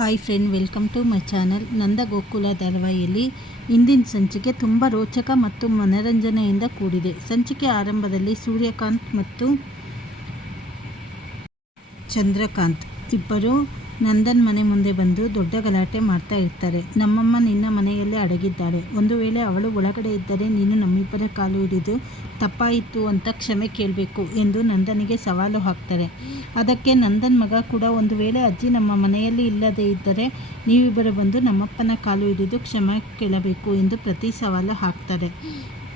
Hi friend, welcome to my channel. Nanda Gokula ಧಾರಾವಾಹಿಯಲ್ಲಿ ಇಂದಿನ ಸಂಚಿಕೆ ತುಂಬ ರೋಚಕ ಮತ್ತು ಮನರಂಜನೆಯಿಂದ ಕೂಡಿದೆ. ಸಂಚಿಕೆ ಆರಂಭದಲ್ಲಿ ಸೂರ್ಯಕಾಂತ್ ಮತ್ತು ಚಂದ್ರಕಾಂತ್ ಇಬ್ಬರು ನಂದನ್ ಮನೆ ಮುಂದೆ ಬಂದು ದೊಡ್ಡ ಗಲಾಟೆ ಮಾಡ್ತಾ ಇರ್ತಾರೆ. ನಮ್ಮಮ್ಮ ನಿನ್ನ ಮನೆಯಲ್ಲೇ ಅಡಗಿದ್ದಾಳೆ. ಒಂದು ವೇಳೆ ಅವಳು ಒಳಗಡೆ ಇದ್ದರೆ ನೀನು ನಮ್ಮಿಬ್ಬರ ಕಾಲು ಹಿಡಿದು ತಪ್ಪಾಯಿತು ಅಂತ ಕ್ಷಮೆ ಕೇಳಬೇಕು ಎಂದು ನಂದನಿಗೆ ಸವಾಲು ಹಾಕ್ತಾರೆ. ಅದಕ್ಕೆ ನಂದನ್ ಮಗ ಕೂಡ ಒಂದು ವೇಳೆ ಅಜ್ಜಿ ನಮ್ಮ ಮನೆಯಲ್ಲಿ ಇಲ್ಲದೇ ಇದ್ದರೆ ನೀವಿಬ್ಬರು ಬಂದು ನಮ್ಮಪ್ಪನ ಕಾಲು ಹಿಡಿದು ಕ್ಷಮೆ ಕೇಳಬೇಕು ಎಂದು ಪ್ರತಿ ಸವಾಲು ಹಾಕ್ತಾರೆ.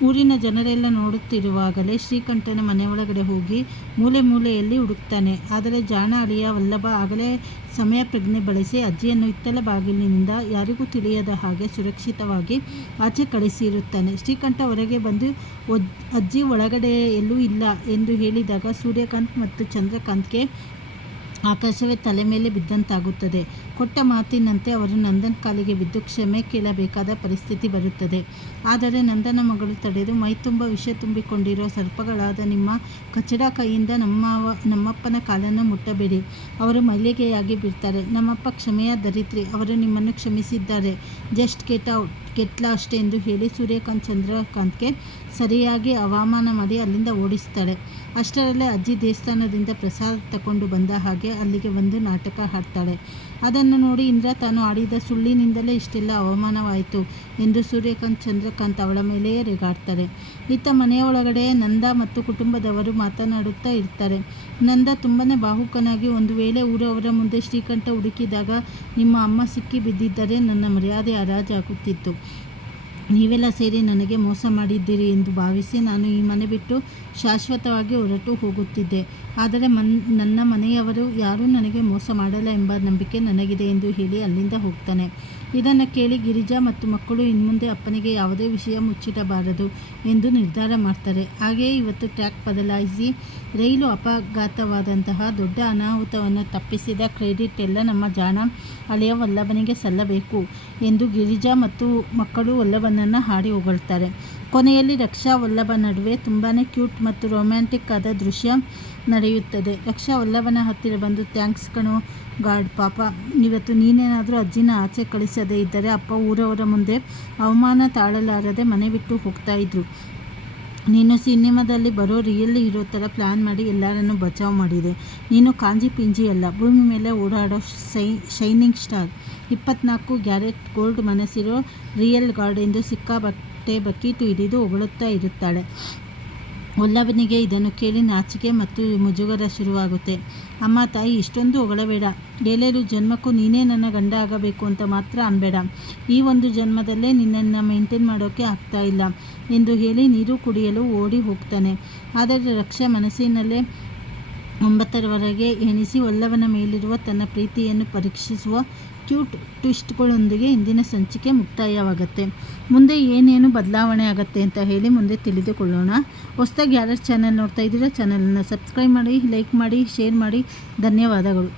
ಊರಿನ ಜನರೆಲ್ಲ ನೋಡುತ್ತಿರುವಾಗಲೇ ಶ್ರೀಕಂಠನ ಮನೆಯೊಳಗಡೆ ಹೋಗಿ ಮೂಲೆ ಮೂಲೆಯಲ್ಲಿ ಹುಡುಕ್ತಾನೆ. ಆದರೆ ಜಾಣ ಅಳಿಯ ವಲ್ಲಭ ಆಗಲೇ ಸಮಯ ಪ್ರಜ್ಞೆ ಬಳಸಿ ಅಜ್ಜಿಯನ್ನು ಹಿತ್ತಲ ಬಾಗಿಲಿನಿಂದ ಯಾರಿಗೂ ತಿಳಿಯದ ಹಾಗೆ ಸುರಕ್ಷಿತವಾಗಿ ಆಚೆ ಕಳಿಸಿರುತ್ತಾನೆ. ಶ್ರೀಕಂಠ ಹೊರಗೆ ಬಂದು ಅಜ್ಜಿ ಒಳಗಡೆ ಎಲ್ಲೂ ಇಲ್ಲ ಎಂದು ಹೇಳಿದಾಗ ಸೂರ್ಯಕಾಂತ್ ಮತ್ತು ಚಂದ್ರಕಾಂತ್ಗೆ ಆಕಾಶವೇ ತಲೆ ಮೇಲೆ ಬಿದ್ದಂತಾಗುತ್ತದೆ. ಕೊಟ್ಟ ಮಾತಿನಂತೆ ಅವರು ನಂದನ್ ಕಾಲಿಗೆ ಬಿದ್ದು ಕ್ಷಮೆ ಕೇಳಬೇಕಾದ ಪರಿಸ್ಥಿತಿ ಬರುತ್ತದೆ. ಆದರೆ ನಂದನ ಮಗಳು ತಡೆದು ಮೈತುಂಬ ವಿಷ ತುಂಬಿಕೊಂಡಿರೋ ಸರ್ಪಗಳಾದ ನಿಮ್ಮ ಕಚಡ ಕೈಯಿಂದ ನಮ್ಮಪ್ಪನ ಕಾಲನ್ನು ಮುಟ್ಟಬೇಡಿ, ಅವರು ಮೈಲಿಗೆಯಾಗಿ ಬಿಡ್ತಾರೆ. ನಮ್ಮಪ್ಪ ಕ್ಷಮೆಯ ದರಿದ್ರಿ, ಅವರು ನಿಮ್ಮನ್ನು ಕ್ಷಮಿಸಿದ್ದಾರೆ. ಜಸ್ಟ್ ಗೆಟ್ ಲಾಸ್ಟ್ ಎಂದು ಹೇಳಿ ಸೂರ್ಯಕಾಂತ್ ಚಂದ್ರಕಾಂತ್ಗೆ ಸರಿಯಾಗಿ ಅವಮಾನ ಮಾಡಿ ಅಲ್ಲಿಂದ ಓಡಿಸ್ತಾಳೆ. ಅಷ್ಟರಲ್ಲೇ ಅಜ್ಜಿ ದೇವಸ್ಥಾನದಿಂದ ಪ್ರಸಾದ ತಗೊಂಡು ಬಂದ ಹಾಗೆ ಅಲ್ಲಿಗೆ ಒಂದು ನಾಟಕ ಹಾಡ್ತಾಳೆ. ಅದನ್ನು ನೋಡಿ ಇಂದ್ರ ತಾನು ಆಡಿದ ಸುಳ್ಳಿನಿಂದಲೇ ಇಷ್ಟೆಲ್ಲ ಅವಮಾನವಾಯಿತು ಎಂದು ಸೂರ್ಯಕಾಂತ್ ಚಂದ್ರಕಾಂತ್ ಅವಳ ಮೇಲೆಯೇ ರೇಗಾಡ್ತಾರೆ. ಇತ್ತ ಮನೆಯ ಒಳಗಡೆ ನಂದ ಮತ್ತು ಕುಟುಂಬದವರು ಮಾತನಾಡುತ್ತಾ ಇರ್ತಾರೆ. ನಂದ ತುಂಬನೇ ಬಾಹುಕನಾಗಿ, ಒಂದು ವೇಳೆ ಊರವರ ಮುಂದೆ ಶ್ರೀಕಂಠ ಹುಡುಕಿದಾಗ ನಿಮ್ಮ ಅಮ್ಮ ಸಿಕ್ಕಿ ಬಿದ್ದಿದ್ದರೆ ನನ್ನ ಮರ್ಯಾದೆ ಹರಾಜಾಗುತ್ತಿತ್ತು. ನೀವೆಲ್ಲ ಸೇರಿ ನನಗೆ ಮೋಸ ಮಾಡಿದ್ದೀರಿ ಎಂದು ಭಾವಿಸಿ ನಾನು ಈ ಮನೆ ಬಿಟ್ಟು ಶಾಶ್ವತವಾಗಿ ಹೊರಟು ಹೋಗುತ್ತಿದ್ದೆ. ಆದರೆ ನನ್ನ ಮನೆಯವರು ಯಾರೂ ನನಗೆ ಮೋಸ ಮಾಡಲ್ಲ ಎಂಬ ನಂಬಿಕೆ ನನಗಿದೆ ಎಂದು ಹೇಳಿ ಅಲ್ಲಿಂದ ಹೋಗ್ತಾನೆ. ಇದನ್ನು ಕೇಳಿ ಗಿರಿಜಾ ಮತ್ತು ಮಕ್ಕಳು ಇನ್ಮುಂದೆ ಅಪ್ಪನಿಗೆ ಯಾವುದೇ ವಿಷಯ ಮುಚ್ಚಿಡಬಾರದು ಎಂದು ನಿರ್ಧಾರ ಮಾಡ್ತಾರೆ. ಹಾಗೆಯೇ ಇವತ್ತು ಟ್ರ್ಯಾಕ್ ಬದಲಾಯಿಸಿ ರೈಲು ಅಪಘಾತವಾದಂತಹ ದೊಡ್ಡ ಅನಾಹುತವನ್ನು ತಪ್ಪಿಸಿದ ಕ್ರೆಡಿಟ್ ಎಲ್ಲ ನಮ್ಮ ಜಾಣ ಅಳಿಯ ವಲ್ಲಭನಿಗೆ ಸಲ್ಲಬೇಕು ಎಂದು ಗಿರಿಜಾ ಮತ್ತು ಮಕ್ಕಳು ವಲ್ಲಭನನ್ನು ಹಾಡಿ ಹೊಗಳ್ತಾರೆ. ಕೊನೆಯಲ್ಲಿ ರಕ್ಷಾ ವಲ್ಲಭ ನಡುವೆ ತುಂಬಾ ಕ್ಯೂಟ್ ಮತ್ತು ರೊಮ್ಯಾಂಟಿಕ್ ಆದ ದೃಶ್ಯ ನಡೆಯುತ್ತದೆ. ರಕ್ಷಾ ವಲ್ಲಭನ ಹತ್ತಿರ ಬಂದು ಥ್ಯಾಂಕ್ಸ್ ಕಣೋ ಗಾಡ್, ಪಾಪ ಇವತ್ತು ನೀನೇನಾದರೂ ಅಜ್ಜಿನ ಆಚೆ ಕಳಿಸದೇ ಇದ್ದರೆ ಅಪ್ಪ ಊರವರ ಮುಂದೆ ಅವಮಾನ ತಾಳಲಾರದೆ ಮನೆ ಬಿಟ್ಟು ಹೋಗ್ತಾ ಇದ್ರು. ನೀನು ಸಿನಿಮಾದಲ್ಲಿ ಬರೋ ರಿಯಲ್ ಹೀರೋ ಥರ ಪ್ಲ್ಯಾನ್ ಮಾಡಿ ಎಲ್ಲರನ್ನೂ ಬಚಾವ್ ಮಾಡಿದೆ. ನೀನು ಕಾಂಜಿ ಪಿಂಜಿ ಅಲ್ಲ, ಭೂಮಿ ಮೇಲೆ ಓಡಾಡೋ ಶೈನಿಂಗ್ ಸ್ಟಾರ್, 24 ಕ್ಯಾರೆಟ್ ಗೋಲ್ಡ್ ಮನಸ್ಸಿರೋ ರಿಯಲ್ ಗಾರ್ಡ್ ಎಂದು ಸಿಕ್ಕಾಬಟ್ಟೆ ಬಕೀಟು ಹಿಡಿದು ಹೊಗಳುತ್ತಾ ಇರುತ್ತಾಳೆ. ವಲ್ಲಭನಿಗೆ ಇದನ್ನು ಕೇಳಿ ನಾಚಿಕೆ ಮತ್ತು ಮುಜುಗರ ಶುರುವಾಗುತ್ತೆ. ಅಮ್ಮ ತಾಯಿ, ಇಷ್ಟೊಂದು ಹೊಗಳಬೇಡ. 7 ಜನ್ಮಕ್ಕೂ ನೀನೇ ನನ್ನ ಗಂಡ ಆಗಬೇಕು ಅಂತ ಮಾತ್ರ ಅನ್ಬೇಡ. ಈ ಒಂದು ಜನ್ಮದಲ್ಲೇ ನಿನ್ನನ್ನು ಮೇಂಟೈನ್ ಮಾಡೋಕ್ಕೆ ಆಗ್ತಾ ಇಲ್ಲ ಎಂದು ಹೇಳಿ ನೀರು ಕುಡಿಯಲು ಓಡಿ ಹೋಗ್ತಾನೆ. ಆದರೆ ರಕ್ಷಾ ಮನಸ್ಸಿನಲ್ಲೇ 9ರವರೆಗೆ ಎಣಿಸಿ ವಲ್ಲಭನ ಮೇಲಿರುವ ತನ್ನ ಪ್ರೀತಿಯನ್ನು ಪರೀಕ್ಷಿಸುವ ಕ್ಯೂಟ್ ಟ್ವಿಸ್ಟ್ಗಳೊಂದಿಗೆ ಇಂದಿನ ಸಂಚಿಕೆ ಮುಕ್ತಾಯವಾಗುತ್ತೆ. ಮುಂದೆ ಏನೇನು ಬದಲಾವಣೆ ಆಗುತ್ತೆ ಅಂತ ಹೇಳಿ ಮುಂದೆ ತಿಳಿದುಕೊಳ್ಳೋಣ. ಹೊಸದಾಗಿ ಯಾರು ಚಾನಲ್ ನೋಡ್ತಾ ಇದ್ದೀರಾ ಚಾನಲನ್ನು ಸಬ್ಸ್ಕ್ರೈಬ್ ಮಾಡಿ, ಲೈಕ್ ಮಾಡಿ, ಶೇರ್ ಮಾಡಿ. ಧನ್ಯವಾದಗಳು.